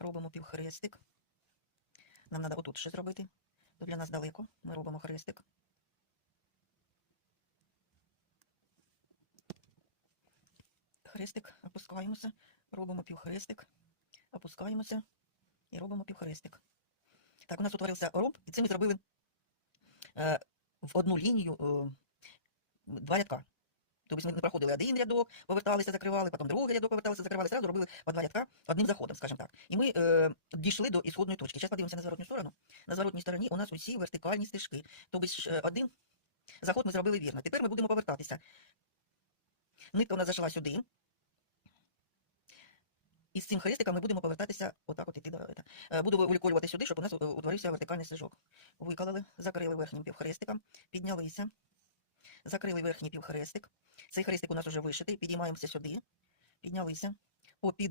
робимо півхрестик. Нам треба отут ще зробити. Тут для нас далеко. Ми робимо хрестик. Хрестик, опускаємося, робимо півхрестик, опускаємося і робимо півхрестик. Так, у нас утворився ромб, і це ми зробили е, в одну лінію е, два рядка. Тобто ми проходили один рядок, поверталися, закривали, потім другий рядок поверталися, закривали, зразу робили по два рядка одним заходом, скажімо так. І ми е, дійшли до ісходної точки. Зараз подивимося на зворотню сторону. На зворотній стороні у нас усі вертикальні стежки. Тобто е, один заход ми зробили вірно. Тепер ми будемо повертатися. Нитка у нас зайшла сюди. І з цим хрестиком ми будемо повертатися отак от іти до ета. Е, Буду виліколювати сюди, щоб у нас е, утворився вертикальний стежок. Виколили, закрили верхнім півхрестиком, піднялися, закрили верхній півхрестик. Цей хрестик у нас вже вишитий, підіймаємося сюди, піднялися, попід